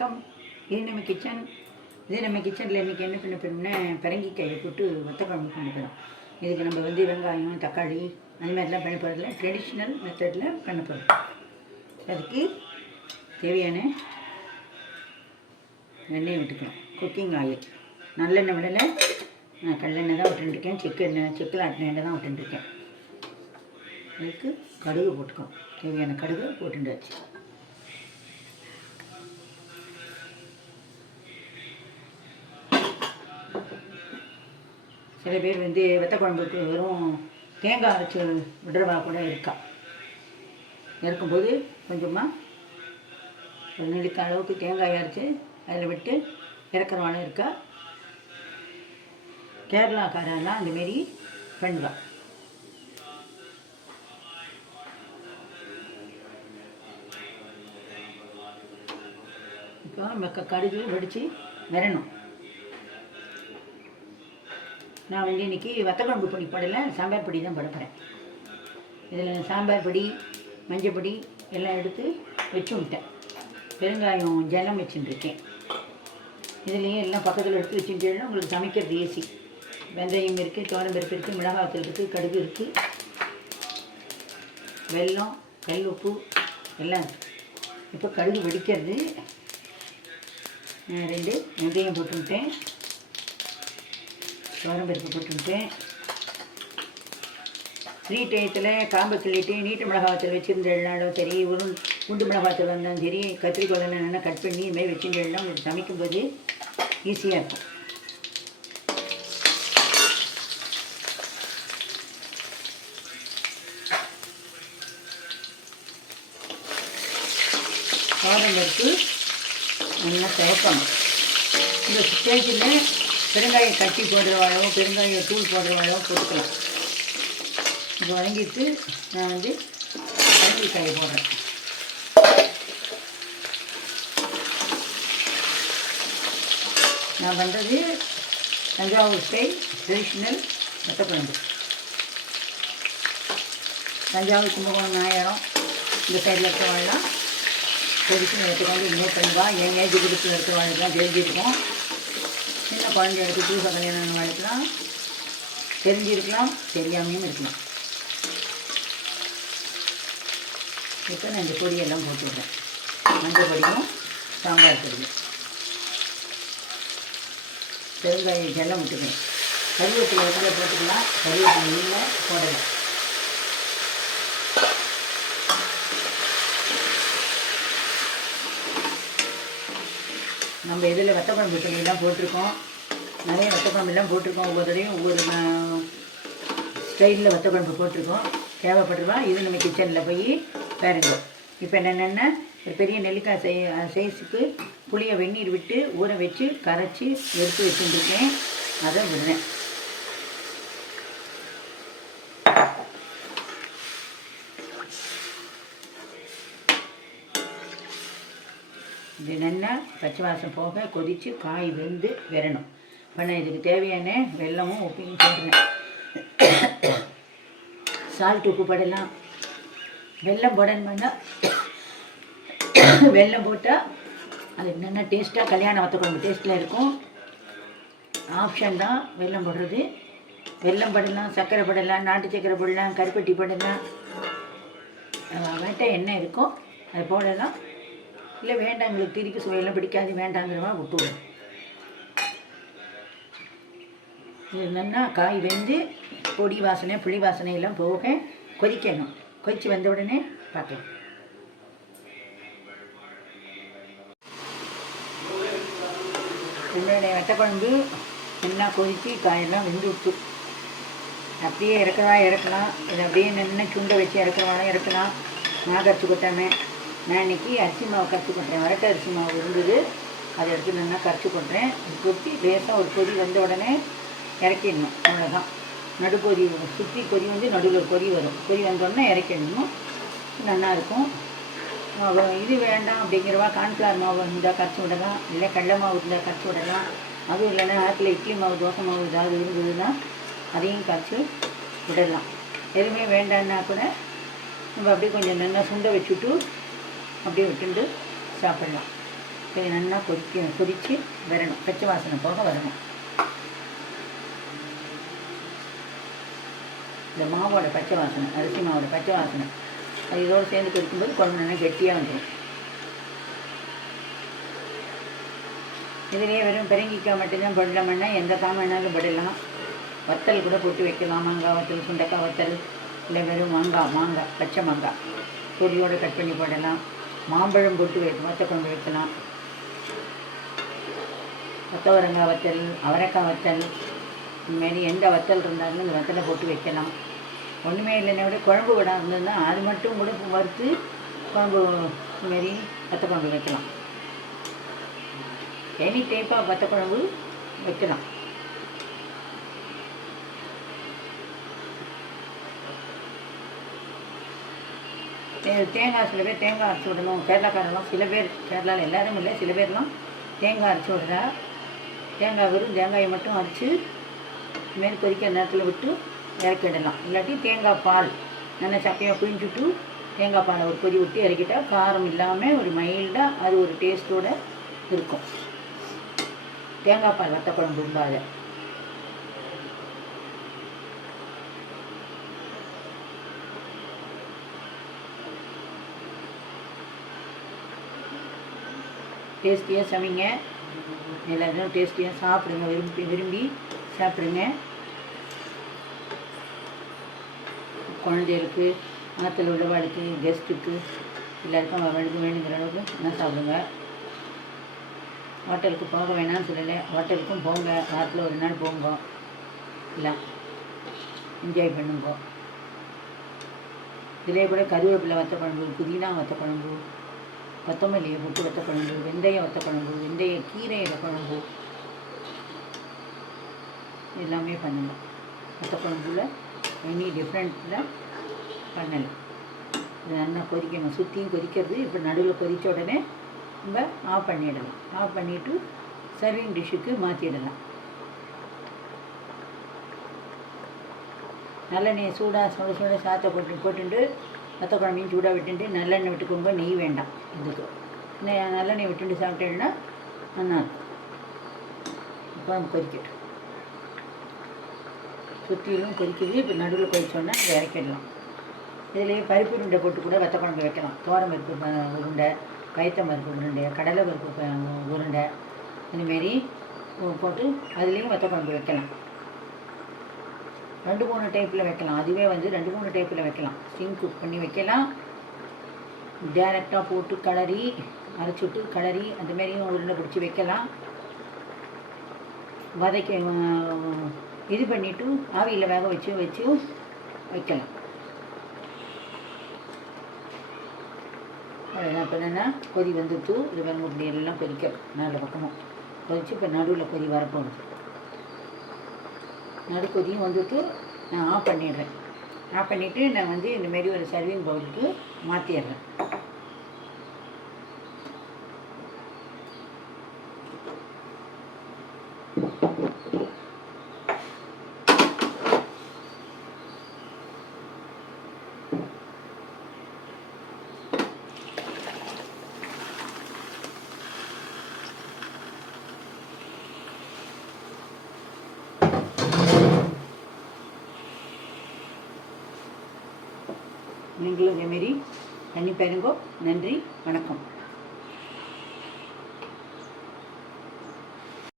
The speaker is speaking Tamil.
வணக்கம். இது நம்ம கிச்சன் இது நம்ம கிச்சனில் இன்றைக்கி என்ன பண்ண போகிறோம்னா பரங்கிக்காயை போட்டு வத்த குழம்பு பண்ண போகிறோம் இதுக்கு நம்ம வந்து வெங்காயம் தக்காளி அந்த மாதிரிலாம் பண்ண போகிறதில்ல ட்ரெடிஷ்னல் மெத்தடில் பண்ண போகிறோம் அதுக்கு தேவையான எண்ணெய் விட்டுக்கலாம். குக்கிங் ஆயில் நல்லெண்ணெய் விடலை. நான் கல்லெண்ணெய் தான் விட்டுருக்கேன் செக்கு எண்ணெய் செக்கில் ஆட்டின எண்ணெய் தான் விட்டுருக்கேன் அதுக்கு கடுகு போட்டுக்கோம். தேவையான கடுகு போட்டுண்டாச்சு சில பேர் வந்து வெத்த குழம்புக்கு வெறும் தேங்காய் அரைச்சி விடுறவா கூட இருக்கா. இருக்கும்போது கொஞ்சமாக ஒரு நெல்லிக்காய் அளவுக்கு தேங்காய் அரைச்சி அதில் விட்டு இறக்குறவாளும் இருக்கா. கேரளாக்காரெல்லாம் அந்தமாரி பண்ணுவா. இப்போ நம்ம கடுகு வெடித்து வரணும். நான் வந்து இன்றைக்கி வத்தக்குழம்பு பொடி போடலை சாம்பார் பொடி தான் போட போகிறேன் இதில் சாம்பார் பொடி மஞ்சள் பொடி எல்லாம் எடுத்து வச்சு விட்டேன். பெருங்காயம் ஜலம் வச்சுட்டுருக்கேன். இதுலேயும் எல்லாம் பக்கத்தில் எடுத்து வச்சுட்டேன்னா உங்களுக்கு சமைக்கிறது ஈஸி வெந்தயம் இருக்குது பருப்பு இருக்குது மிளகாத்தூள் இருக்குது கடுகு இருக்குது வெல்லம் கல் உப்பு எல்லாம் இருக்குது இப்போ கடுகு வெடிக்கிறது. ரெண்டு வெந்தயம் போட்டுவிட்டேன் சோரம்பருப்பு போட்டுவிட்டேன் ஃப்ரீ டயத்தில் காம்பு கிள்ளிட்டு நீட்டு மிளகாத்தூள் வச்சுருந்தாலும் சரி உரு குண்டு மிளகாத்தில் வந்தாலும் சரி கத்திரிக்கோலை நல்லா கட் பண்ணி இதுமாதிரி வச்சுருந்தேன்னா உங்களுக்கு சமைக்கும்போது ஈஸியாக இருக்கும். சோரம்பருப்பு நல்லா சிவக்கணும் இந்த ஸ்டேஜில் பெருங்காயம் கட்டி போடுறவாளோ பெருங்காயம் தூள் போடுறவாளோ போட்டுக்கலாம். இது வணங்கிட்டு நான் வந்து பரங்கிக்காயை போடுறேன். நான் பண்ணுறது தஞ்சாவூர் ஸ்டைல் ட்ரெடிஷ்னல் வத்தக்குழம்பு. தஞ்சாவூர் கும்பகோணம் நாயாரம் இந்த சைடில் இருக்கிறவங்களாம் ட்ரெடிஷ்னல் எடுத்துக்கொண்டு இன்னும் பண்ணுவா. என் ஏஜ் குரூப்பில் இருக்கிறவங்களுக்குலாம் தெரிஞ்சுருக்கோம் குழந்தை வரைக்கும் புதுசாக கல்யாணம் எடுக்கலாம் தெரிஞ்சிருக்கலாம் தெரியாமையும் இருக்கலாம். இப்போ நான் இந்த பொடியெல்லாம் போட்டுடுறேன் மஞ்சள் பொடியும் சாம்பார் பொடியும். பெருங்காய எல்லாம் விட்டுக்கணும். கருவேப்பிலை இடத்துல போட்டுக்கலாம். கருவேப்பிலை இல்லை போடலாம். நம்ம இதில் வத்தக்குழம்பு துணியெல்லாம் போட்டிருக்கோம். நிறைய வத்தக்குழம்புலாம் போட்டிருக்கோம். ஒவ்வொரு தடையும் ஒவ்வொரு ஸ்டைலில் வத்தக்குழம்பு போட்டிருக்கோம். தேவைப்படுறவா இது நம்ம கிச்சனில் போய் பாருங்க. இப்போ என்னென்னா ஒரு பெரிய நெல்லிக்காய் சை சைஸுக்கு புளியை வெந்நீர் விட்டு ஊற வச்சு கரைச்சி எடுத்து வச்சுருக்கேன் அதை விடுறேன். இது நல்லா பச்சை வாசம் போக கொதித்து காய் வெந்து வரணும். இப்போ நான் இதுக்கு தேவையான வெல்லமும் உப்பையும் போடுறேன் சால்ட் உப்பு போடலாம். வெல்லம் போடணும்னா வெல்லம் போட்டால் அது என்னென்ன டேஸ்ட்டாக கல்யாணம் வத்த டேஸ்ட்டில் இருக்கும். ஆப்ஷன் தான் வெல்லம் போடுறது. வெல்லம் போடலாம் சர்க்கரை போடலாம் நாட்டு சர்க்கரை போடலாம் கருப்பட்டி போடலாம். வேட்டை என்ன இருக்கோ அது போடலாம். இல்லை வேண்டாம் எங்களுக்கு திருப்பி சுவையெல்லாம் பிடிக்காது வேண்டாங்கிறவா விட்டுவிடும் இது என்னன்னா காய் வெந்து பொடி வாசனை புளி வாசனை எல்லாம் போக கொதிக்கணும். கொதித்து வந்த உடனே பார்க்கலாம். நம்மளுடைய வத்தக்குழம்பு நல்லா கொதித்து காயெல்லாம் வெந்து விட்டு. அப்படியே இறக்குறவா இறக்கலாம். இது அப்படியே நின்று சுண்டை வச்சு இறக்குறவாலும் இறக்கலாம். நான் கரைச்சி கொட்டாமல் நான் இன்னைக்கு அரிசி மாவு கரைச்சி கொட்டுறேன். வரட்ட அரிசி மாவு இருந்தது. அதை எடுத்து நல்லா கரைச்சி கொட்டுறேன். கொட்டி லேசாக ஒரு கொதி வந்த உடனே இறக்கிடணும். அவ்வளோதான் நடுக்கொதி வரும் சுற்றி கொதி வந்து நடுவில் கொதி வரும். கொதி வந்தோடனே இறக்கிடணும். நல்லாயிருக்கும் இது வேண்டாம் அப்படிங்கிறவா கார்ன்ஃப்ளவர் மாவு இருந்தால் கரைச்சி விடலாம். இல்லை கடலை மாவு இருந்தால் கரைச்சி விடலாம். அதுவும் இல்லைன்னா ஆட்டில் இட்லி மாவு தோசை மாவு ஏதாவது இருந்ததுன்னா அதையும் கரைச்சி விடலாம். எதுவுமே வேண்டான்னா கூட நம்ம அப்படியே கொஞ்சம் நல்லா சுண்டை வச்சுட்டு அப்படியே விட்டுண்டு சாப்பிடலாம். கொஞ்சம் நல்லா கொதிக்க கொதித்து வரணும். பச்சை வாசனை போக வரணும். இந்த மாவோட பச்சை வாசனை அரிசி மாவோட பச்சை வாசனை. அது இதோடு சேர்ந்து கொடுக்கும்போது குழம்பு நல்லா கெட்டியாக வந்துடும் இதுலேயே வெறும் பெருங்கிக்காய் மட்டும்தான் போடலாமன்னா எந்த காய் வேணாலும் போடலாம். வத்தல் கூட போட்டு வைக்கலாம். மாங்காய் வத்தல் சுண்டைக்காய் வத்தல் இல்லை வெறும் மாங்காய் மாங்காய் பச்சை மாங்காய் பொடியோடு கட் பண்ணி போடலாம். மாம்பழம் போட்டு வை வத்த குழம்பு வைக்கலாம். கொத்தவரங்காய் வத்தல் அவரைக்காய் வத்தல் மாரி எந்த வத்தல் இருந்தாலும் இந்த வத்தலை போட்டு வைக்கலாம். ஒன்றுமே இல்லைன்னா விட குழம்பு விட இருந்ததுன்னா அது மட்டும் கூட வறுத்து குழம்பு மாரி வத்த குழம்பு வைக்கலாம். எனி டைப்பாக வத்த குழம்பு வைக்கலாம். தே- தேங்காய் சில பேர் தேங்காய் அரைச்சி விடணும். கேரளாக்காரெல்லாம் சில பேர் கேரளாவில் எல்லாரும் இல்லை சில பேர்லாம் தேங்காய் அரைச்சி விடுறா. தேங்காய் வெறும் தேங்காயை மட்டும் அரைச்சி மேல் கொதிக்கிற நேரத்தில் விட்டு இறக்கிடலாம் இல்லாட்டி தேங்காய் பால் நல்லா சக்கையாக பிழிஞ்சுட்டு தேங்காய் பாலை ஒரு கொதி விட்டு இறக்கிட்டால் காரம் இல்லாமல் ஒரு மைல்டாக அது ஒரு டேஸ்ட்டோடு இருக்கும். தேங்காய் பால் வத்த குழம்பு இல்லாத. டேஸ்டியாக சமைங்க. எல்லாரும் டேஸ்டியாக சாப்பிடுங்க. விரும்பி விரும்பி சாப்பிடுங்க. குழந்தைகளுக்கு ஆற்றுல உள்ளவாளுக்கு கெஸ்ட்டுக்கு எல்லாருக்கும் அவளுக்கு வேணுங்கிற அளவுக்கு என்ன சாப்பிடுங்க? ஹோட்டலுக்கு போக வேணாம்னு சொல்லலை. ஹோட்டலுக்கும் போங்க வாரத்தில் ஒரு நாள் போங்க. எல்லாம் என்ஜாய் பண்ணுங்க. இதிலே கூட கருவேப்பிலை வத்த குழம்பு புதினா வத்த குழம்பு கொத்தமல்லியை புட்டு வத்த குழம்பு வெந்தயம் வத்த குழம்பு வெந்தய கீரை குழம்பு எல்லாமே பண்ணுங்கள் வத்த குழம்புல எனி டிஃப்ரெண்ட்டில் பண்ணலாம் இது நல்லா கொதிக்கணும். சுற்றியும் கொதிக்கிறது. இப்போ நடுவில் கொதித்த உடனே நம்ம ஆஃப் பண்ணிடலாம். ஆஃப் பண்ணிவிட்டு சர்விங் டிஷ்ஷுக்கு மாற்றிடலாம் நல்லெண்ணெய் சூடாக சுட சுட சாத்தை போட்டு போட்டுட்டு வத்த குழம்பையும் சூடாக விட்டுட்டு நல்லெண்ணெய் விட்டுக்கோங்க. நெய் வேண்டாம். இதுக்கு நல்லெண்ணெய் விட்டுட்டு சாப்பிட்டேன்னா நல்லா இருக்கும். குழம்பு கொதிக்கட்டும். சுற்றிலும் கொதிக்குது இப்போ நடுவில் கொதிச்சோன்னா இதை இறக்கிடலாம். இதுலேயே பருப்பு உருண்டை போட்டு கூட வத்த குழம்பு வைக்கலாம். தோரம் பருப்பு ப- உருண்டை பயத்தம் பருப்பு உருண்டை கடலை பருப்பு உருண்டை இதுமாரி போட்டு அதுலேயும் வத்த குழம்பு வைக்கலாம். ரெண்டு மூணு டைப்பில் வைக்கலாம். அதுவே வந்து ரெண்டு மூணு டைப்பில் வைக்கலாம். ஸ்டீம் குக் பண்ணி வைக்கலாம். டேரெக்டாக போட்டு கலரி அரைச்சி விட்டு கிளறி அந்த மாதிரியும் உருண்டை பிடிச்சி வைக்கலாம். வதக்கி இது பண்ணிவிட்டு ஆவியில் வேக வச்சு வச்சு வைக்கலாம். அவ்வளோதான் இப்போ என்னென்னா கொதி வந்துட்டு இது பாருங்க இப்படி எல்லாம் கொதிக்க நாலு பக்கமும். கொதிச்சு இப்போ நடுவில் கொதி வரப்போகுது. நடு கொதியும் வந்துட்டு நான் ஆஃப் பண்ணிடுறேன். ஆஃப் பண்ணிவிட்டு நான் வந்து இந்தமாரி ஒரு சர்விங் பவுலுக்கு மாற்றிடுறேன் நீங்களும் இதேமாரி தண்ணி பாருங்கோ. நன்றி வணக்கம்.